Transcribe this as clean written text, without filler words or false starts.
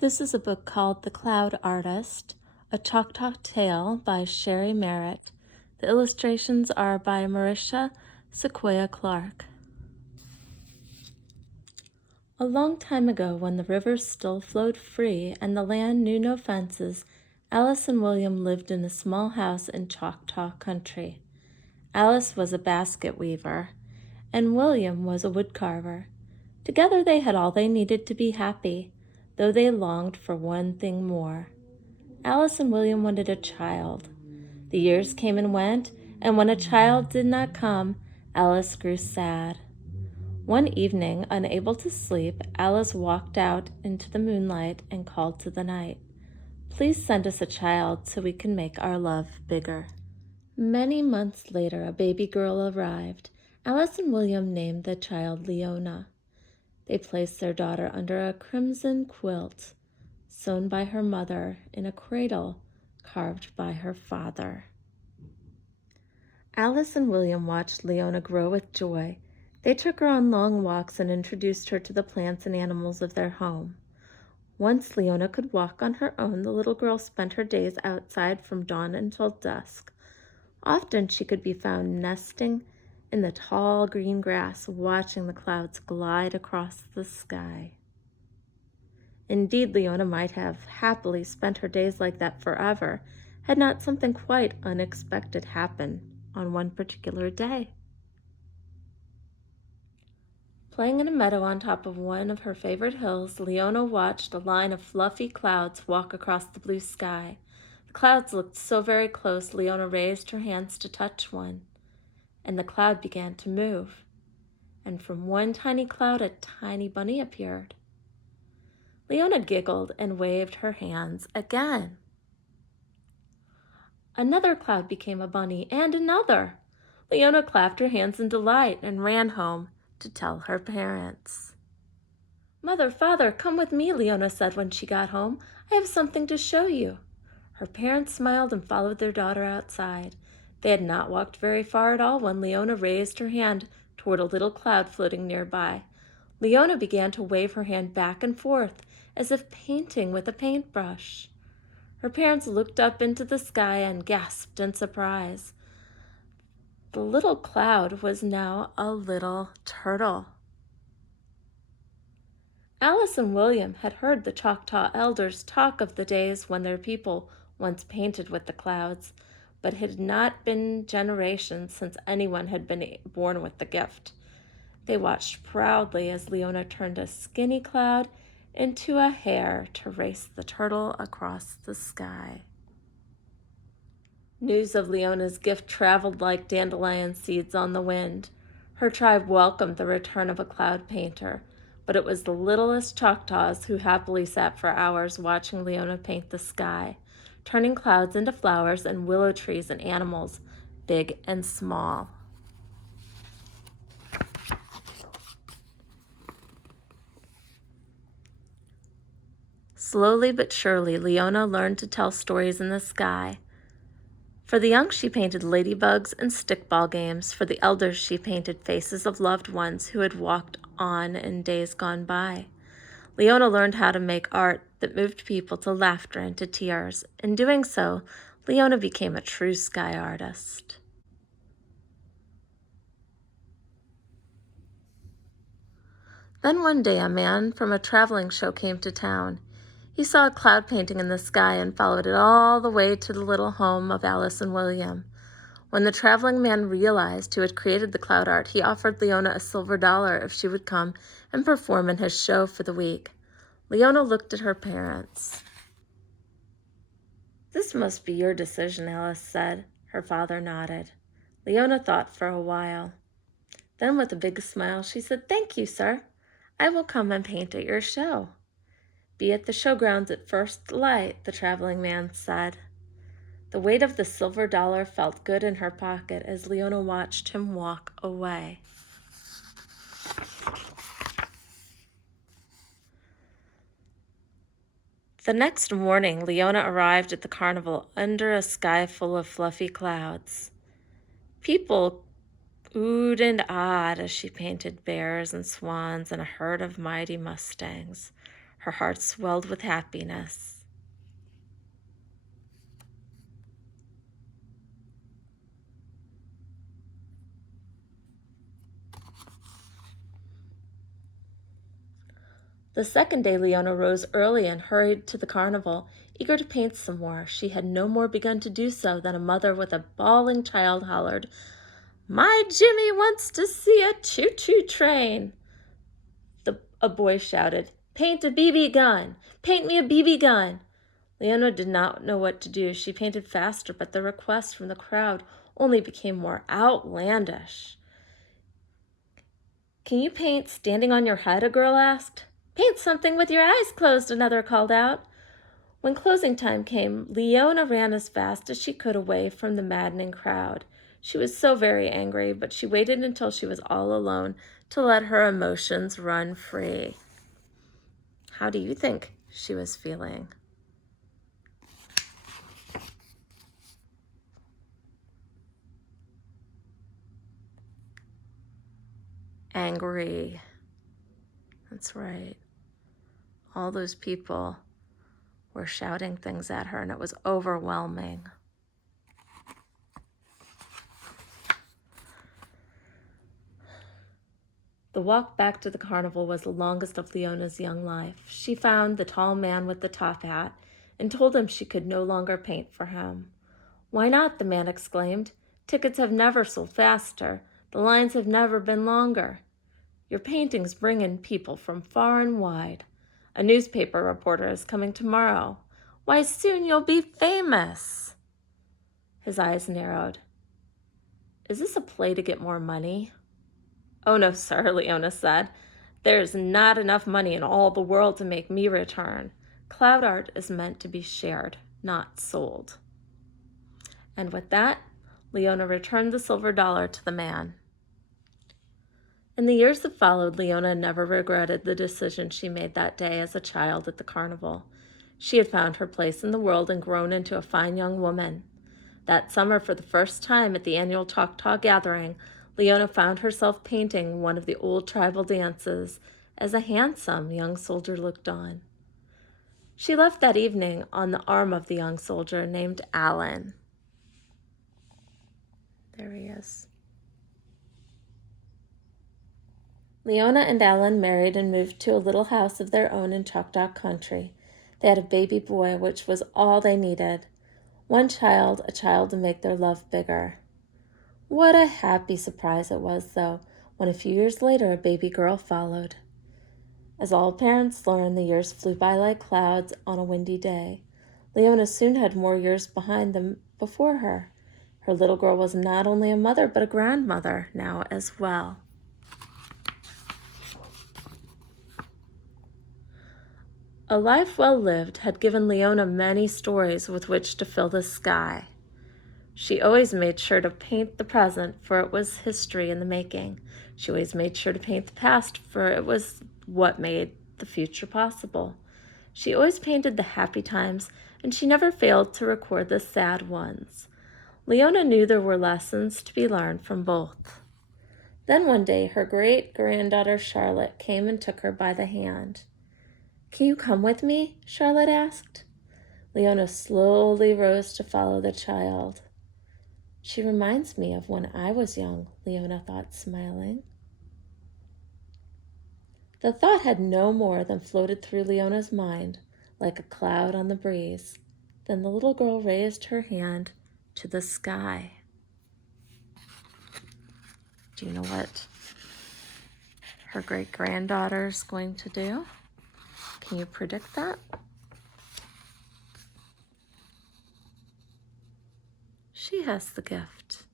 This is a book called The Cloud Artist, a Choctaw Tale by Sherry Merritt. The illustrations are by Marisha Sequoia Clark. A long time ago, when the rivers still flowed free and the land knew no fences, Alice and William lived in a small house in Choctaw country. Alice was a basket weaver, and William was a woodcarver. Together they had all they needed to be happy, though they longed for one thing more. Alice and William wanted a child. The years came and went, and when a child did not come, Alice grew sad. One evening, unable to sleep, Alice walked out into the moonlight and called to the night, "Please send us a child so we can make our love bigger." Many months later, a baby girl arrived. Alice and William named the child Leona. They placed their daughter under a crimson quilt, sewn by her mother in a cradle carved by her father. Alice and William watched Leona grow with joy. They took her on long walks and introduced her to the plants and animals of their home. Once Leona could walk on her own, the little girl spent her days outside from dawn until dusk. Often she could be found nesting in the tall green grass, watching the clouds glide across the sky. Indeed, Leona might have happily spent her days like that forever, had not something quite unexpected happened on one particular day. Playing in a meadow on top of one of her favorite hills, Leona watched a line of fluffy clouds walk across the blue sky. The clouds looked so very close, Leona raised her hands to touch one, and the cloud began to move. And from one tiny cloud, a tiny bunny appeared. Leona giggled and waved her hands again. Another cloud became a bunny, and another. Leona clapped her hands in delight and ran home to tell her parents. "Mother, Father, come with me," Leona said when she got home. "I have something to show you." Her parents smiled and followed their daughter outside. They had not walked very far at all when Leona raised her hand toward a little cloud floating nearby. Leona began to wave her hand back and forth as if painting with a paintbrush. Her parents looked up into the sky and gasped in surprise. The little cloud was now a little turtle. Alice and William had heard the Choctaw elders talk of the days when their people once painted with the clouds, but it had not been generations since anyone had been born with the gift. They watched proudly as Leona turned a skinny cloud into a hare to race the turtle across the sky. News of Leona's gift traveled like dandelion seeds on the wind. Her tribe welcomed the return of a cloud painter, but it was the littlest Choctaws who happily sat for hours watching Leona paint the sky, turning clouds into flowers and willow trees and animals, big and small. Slowly but surely, Leona learned to tell stories in the sky. For the young, she painted ladybugs and stickball games. For the elders, she painted faces of loved ones who had walked on in days gone by. Leona learned how to make art that moved people to laughter and to tears. In doing so, Leona became a true sky artist. Then one day, a man from a traveling show came to town. He saw a cloud painting in the sky and followed it all the way to the little home of Alice and William. When the traveling man realized who had created the cloud art, he offered Leona a silver dollar if she would come and perform in his show for the week. Leona looked at her parents. "This must be your decision," Alice said. Her father nodded. Leona thought for a while. Then with a big smile, she said, "Thank you, sir. I will come and paint at your show." "Be at the showgrounds at first light," the traveling man said. The weight of the silver dollar felt good in her pocket as Leona watched him walk away. The next morning, Leona arrived at the carnival under a sky full of fluffy clouds. People oohed and ahed as she painted bears and swans and a herd of mighty mustangs. Her heart swelled with happiness. The second day, Leona rose early and hurried to the carnival, eager to paint some more. She had no more begun to do so than a mother with a bawling child hollered, "My Jimmy wants to see a choo-choo train." A boy shouted, "Paint a BB gun! Paint me a BB gun!" Leona did not know what to do. She painted faster, but the requests from the crowd only became more outlandish. "Can you paint standing on your head?" a girl asked. "Paint something with your eyes closed," another called out. When closing time came, Leona ran as fast as she could away from the maddening crowd. She was so very angry, but she waited until she was all alone to let her emotions run free. How do you think she was feeling? Angry. That's right. All those people were shouting things at her, and it was overwhelming. The walk back to the carnival was the longest of Leona's young life. She found the tall man with the top hat and told him she could no longer paint for him. "Why not?" the man exclaimed. "Tickets have never sold faster. The lines have never been longer. Your paintings bring in people from far and wide. A newspaper reporter is coming tomorrow. Why, soon you'll be famous." His eyes narrowed. "Is this a play to get more money?" "Oh, no, sir," Leona said. "There's not enough money in all the world to make me return. Cloud art is meant to be shared, not sold." And with that, Leona returned the silver dollar to the man. In the years that followed, Leona never regretted the decision she made that day as a child at the carnival. She had found her place in the world and grown into a fine young woman. That summer, for the first time at the annual Choctaw Gathering, Leona found herself painting one of the old tribal dances as a handsome young soldier looked on. She left that evening on the arm of the young soldier named Alan. There he is. Leona and Alan married and moved to a little house of their own in Choctaw country. They had a baby boy, which was all they needed. One child, a child to make their love bigger. What a happy surprise it was, though, when a few years later a baby girl followed. As all parents learn, the years flew by like clouds on a windy day. Leona soon had more years behind than before her. Her little girl was not only a mother, but a grandmother now as well. A life well lived had given Leona many stories with which to fill the sky. She always made sure to paint the present, for it was history in the making. She always made sure to paint the past, for it was what made the future possible. She always painted the happy times, and she never failed to record the sad ones. Leona knew there were lessons to be learned from both. Then one day, her great-granddaughter Charlotte came and took her by the hand. "Can you come with me?" Charlotte asked. Leona slowly rose to follow the child. "She reminds me of when I was young," Leona thought, smiling. The thought had no more than floated through Leona's mind, like a cloud on the breeze. Then the little girl raised her hand to the sky. Do you know what her great-granddaughter is going to do? Can you predict that? She has the gift.